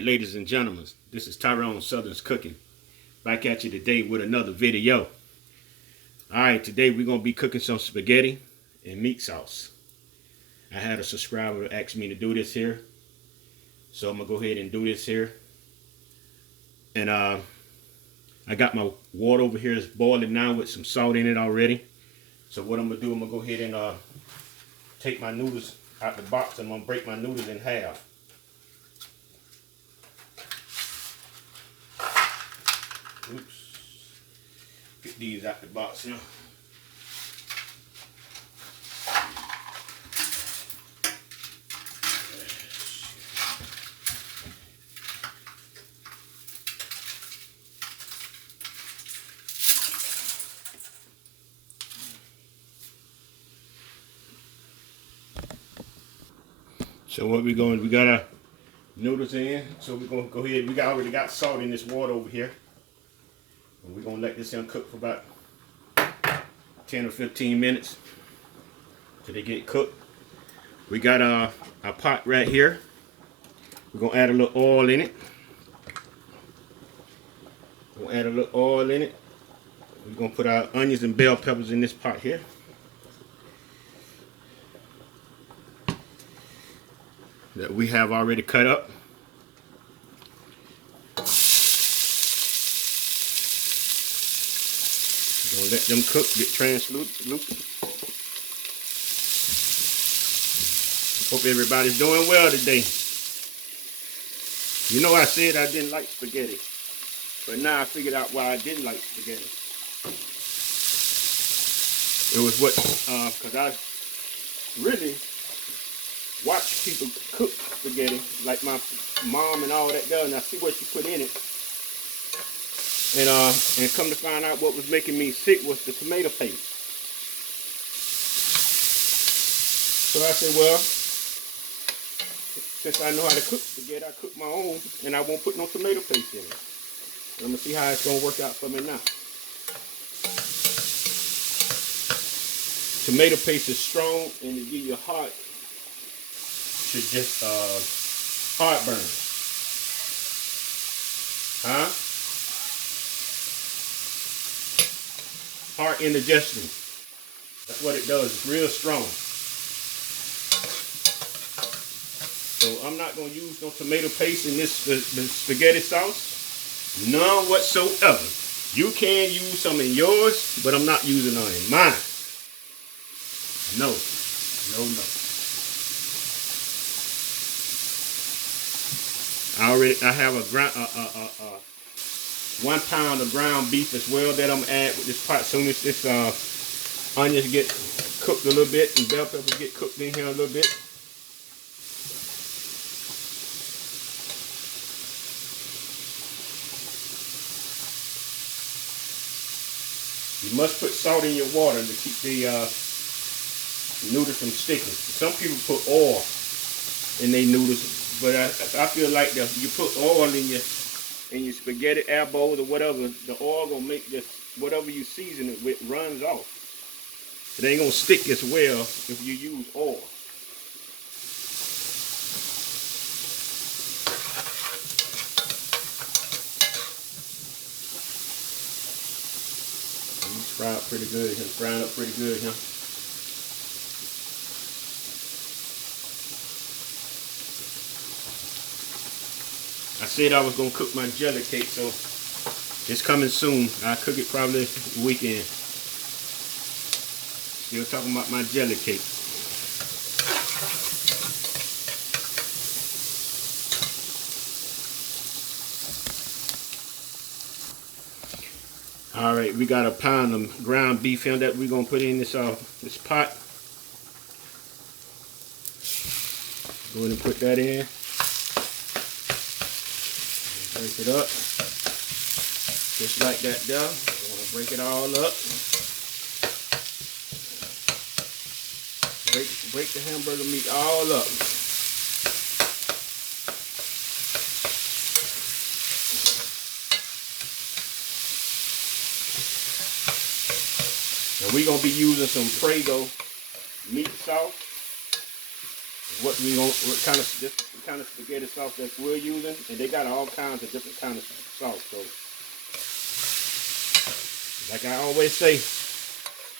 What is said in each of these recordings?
Ladies and gentlemen, this is Tyron'e Southern's Cooking. Back at you today with another video. Alright, today we're going to be cooking some spaghetti and meat sauce. I had a subscriber ask me to do this here. So I'm going to go ahead and do this here. And I got my water over here is boiling now with some salt in it already. So what I'm going to do, I'm going to go ahead and take my noodles out the box. I'm going to break my noodles in half. Oops. Get these out the box now. So what we got our noodles in. So we're gonna go ahead. We already got salt in this water over here. And we're gonna let this thing cook for about 10 or 15 minutes till they get cooked. We got our pot right here. We're gonna add a little oil in it. We're gonna add a little oil in it. We're gonna put our onions and bell peppers in this pot here. That we have already cut up. Gonna let them cook, get translucent. Hope everybody's doing well today. You know I said I didn't like spaghetti, but now I figured out why I didn't like spaghetti. It was because I really watch people cook spaghetti, like my mom and all that does, and I see what she put in it. And come to find out what was making me sick was the tomato paste. So I said, well, since I know how to cook spaghetti, I cook my own, and I won't put no tomato paste in it. And I'm going to see how it's going to work out for me now. Tomato paste is strong, and to give you heart, should just heartburn. Huh? Heart indigestion. That's what it does. It's real strong. So I'm not going to use no tomato paste in this spaghetti sauce. None whatsoever. You can use some in yours, but I'm not using none in mine. No. No. I have a 1 pound of ground beef as well that I'm gonna add with this pot. As soon as this onions get cooked a little bit and bell peppers get cooked in here a little bit. You must put salt in your water to keep the noodles from sticking. Some people put oil in their noodles. But I feel like you put oil in your spaghetti air bowls or whatever, the oil gonna make this whatever you season it with runs off. It ain't gonna stick as well if you use oil. These fry up pretty good. Frying up pretty good, huh? I said I was going to cook my jelly cake, so it's coming soon. I'll cook it probably weekend. Still talking about my jelly cake. Alright, we got a pound of ground beef here that we're going to put in this pot. Go ahead and put that in. Break it up, just like that there. I want to break it all up. Break the hamburger meat all up. And we're going to be using some prego meat sauce. What kind of kind of spaghetti sauce that we're using, and they got all kinds of different kinds of sauce. So, like I always say,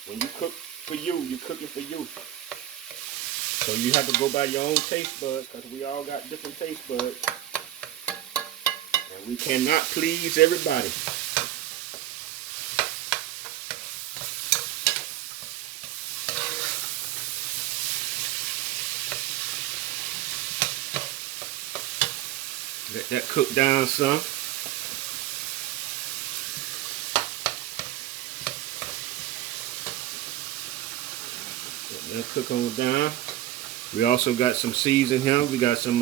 when you cook for you, you're cooking for you. So you have to go by your own taste buds, because we all got different taste buds, and we cannot please everybody. Let that cook down some. Let that cook on down. We also got some season here. We got some,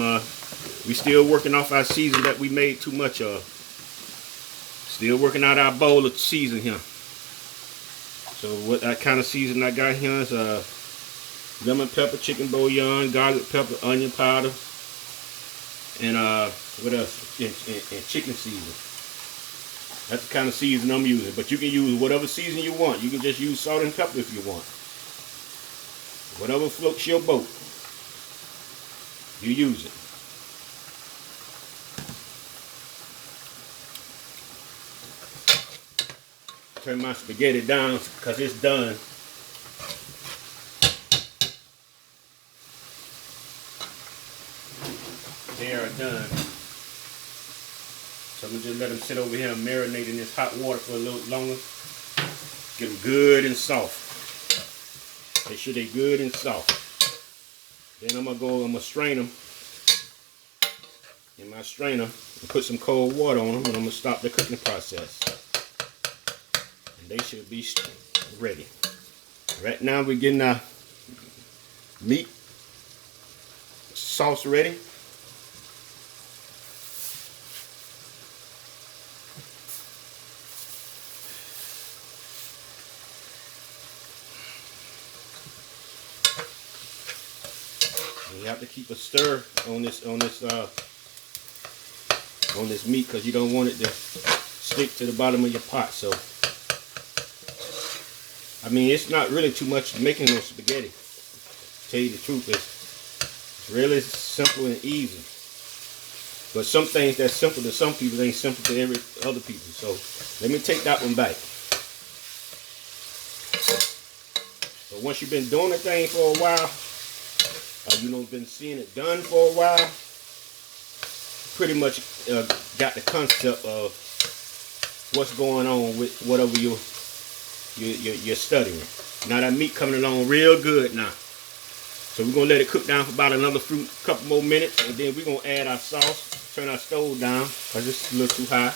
we still working off our season that we made too much of. Still working out our bowl of season here. So what that kind of season I got here is lemon pepper, chicken bouillon, garlic pepper, onion powder, and what else? And chicken season. That's the kind of season I'm using. But you can use whatever season you want. You can just use salt and pepper if you want. Whatever floats your boat, you use it. Turn my spaghetti down because it's done. They are done. So I'm going to just let them sit over here and marinate in this hot water for a little longer. Get them good and soft. Make sure they're good and soft. Then I'm going to strain them in my strainer and put some cold water on them, and I'm going to stop the cooking process. And they should be ready. Right now we're getting our meat sauce ready. You have to keep a stir on this meat, because you don't want it to stick to the bottom of your pot. So, I mean, it's not really too much making no spaghetti. To tell you the truth, it's really simple and easy. But some things that's simple to some people ain't simple to every other people. So let me take that one back. But once you've been doing the thing for a while, been seeing it done for a while, pretty much got the concept of what's going on with whatever you're studying. Now that meat coming along real good now. So we're going to let it cook down for about another couple more minutes, and then we're going to add our sauce. Turn our stove down because it's a little too high.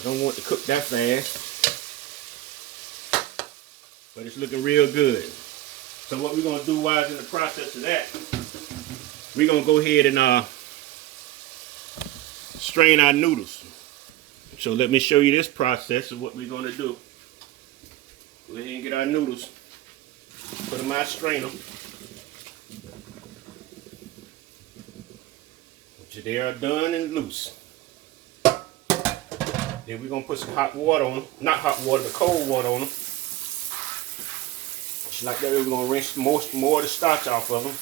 I don't want it to cook that fast. But it's looking real good. So what we're going to do while it's in the process of that, we're going to go ahead and strain our noodles. So let me show you this process of what we're going to do. Go ahead and get our noodles. Put them out, strain them. So they are done and loose. Then we're going to put some hot water on them. Not hot water, but cold water on them. Just like that, we're going to rinse more of the starch off of them.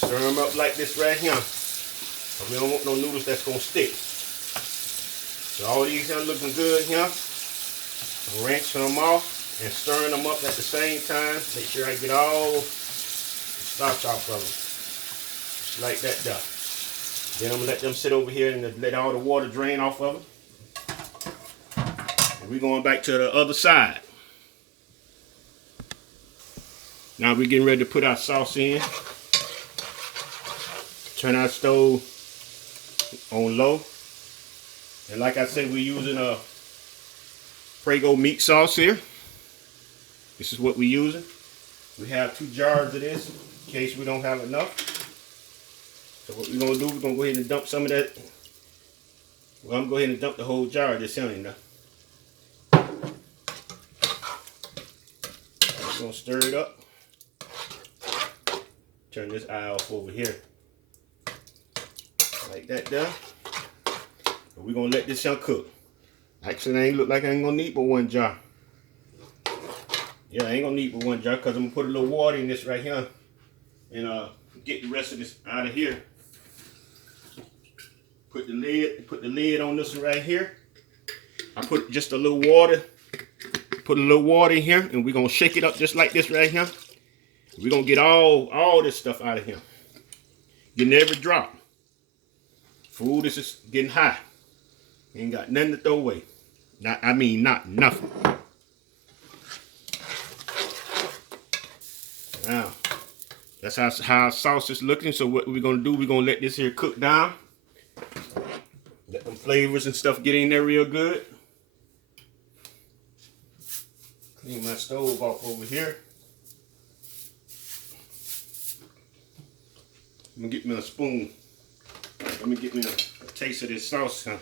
Stir them up like this right here. We don't want no noodles that's going to stick. So all these are looking good here. Rinsing them off and stirring them up at the same time. Make sure I get all the starch off of them. Just like that there. Then I'm going to let them sit over here and let all the water drain off of them. And we're going back to the other side. Now we're getting ready to put our sauce in. Turn our stove on low. And like I said, we're using a prego meat sauce here. This is what we're using. We have 2 jars of this in case we don't have enough. So what we're going to do, we're going to go ahead and dump some of that. Well, I'm going to go ahead and dump the whole jar of this in now. We're going to stir it up. Turn this eye off over here. Like that there. We're going to let this cook. Actually, I ain't look like I ain't gonna need but one jar. Yeah, I ain't gonna need but one jar because I'm gonna put a little water in this right here and get the rest of this out of here. Put the lid on this one right here. I put just a little water. Put a little water in here, and we're gonna shake it up just like this right here. We're gonna get all this stuff out of here. Getting every drop. Food is just getting high. Ain't got nothing to throw away. Not nothing. Now, that's how our sauce is looking. So what we're gonna do, we're gonna let this here cook down. Let them flavors and stuff get in there real good. Clean my stove off over here. I'm gonna get me a spoon. Let me get me a taste of this sauce. Huh?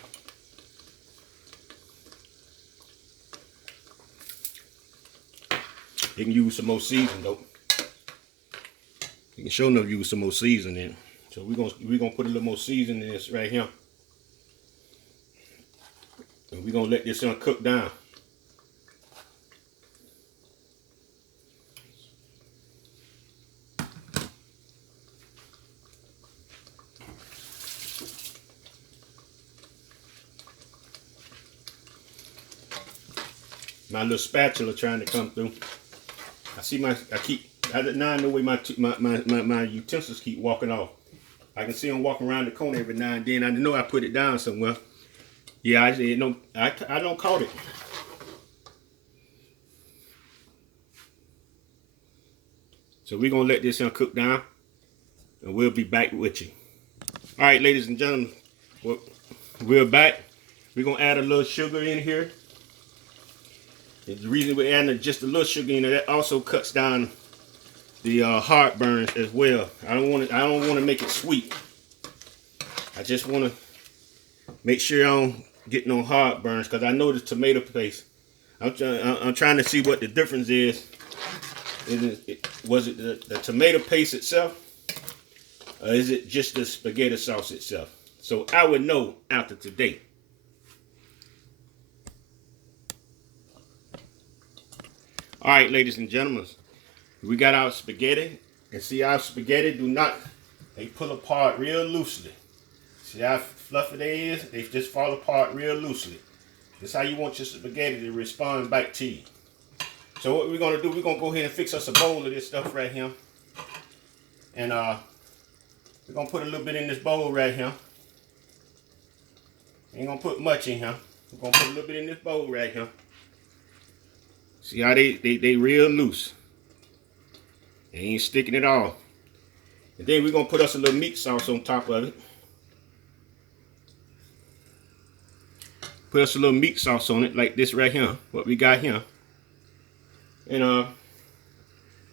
You can use some more seasoning though. You can sure enough use some more seasoning. So we're gonna put a little more seasoning in this right here. And we're gonna let this cook down. My little spatula trying to come through. Now I know where my utensils keep walking off. I can see them walking around the corner every now and then. I know I put it down somewhere. Yeah, I don't caught it. So we're gonna let this cook down, and we'll be back with you. All right, ladies and gentlemen, we're back. We're gonna add a little sugar in here. And the reason we're adding just a little sugar in there, that also cuts down the heartburns as well. I don't want to make it sweet. I just want to make sure I don't get no heartburns because I know the tomato paste. I'm trying to see what the difference is. Was it the tomato paste itself, or is it just the spaghetti sauce itself? So I would know after today. All right, ladies and gentlemen, we got our spaghetti, and see our spaghetti they pull apart real loosely. See how fluffy they is? They just fall apart real loosely. That's how you want your spaghetti to respond back to you. So what we're gonna do, we're gonna go ahead and fix us a bowl of this stuff right here. And we're gonna put a little bit in this bowl right here. Ain't gonna put much in here. We're gonna put a little bit in this bowl right here. See how they real loose. They ain't sticking at all. And then we're gonna put us a little meat sauce on top of it. Put us a little meat sauce on it like this right here. What we got here. And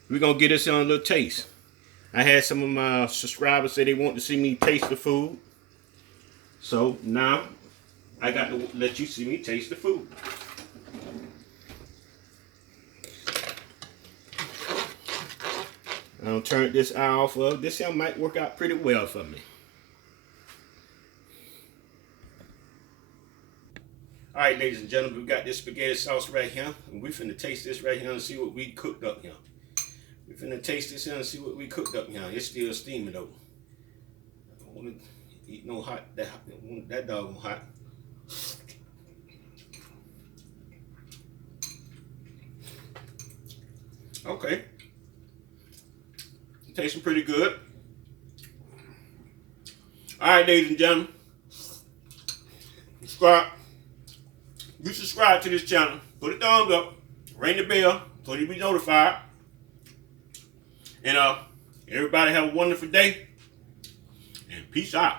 we're gonna get this on a little taste. I had some of my subscribers say they want to see me taste the food. So now I got to let you see me taste the food. I'll turn this eye off of. This here might work out pretty well for me. All right, ladies and gentlemen, we got this spaghetti sauce right here, and we finna taste this right here and see what we cooked up here. We finna taste this here and see what we cooked up here. It's still steaming though. I don't want to eat no hot. That dog hot. Okay. Tasting pretty good. All right, ladies and gentlemen. You subscribe to this channel. Put a thumbs up. Ring the bell so you be notified. And everybody have a wonderful day. And peace out.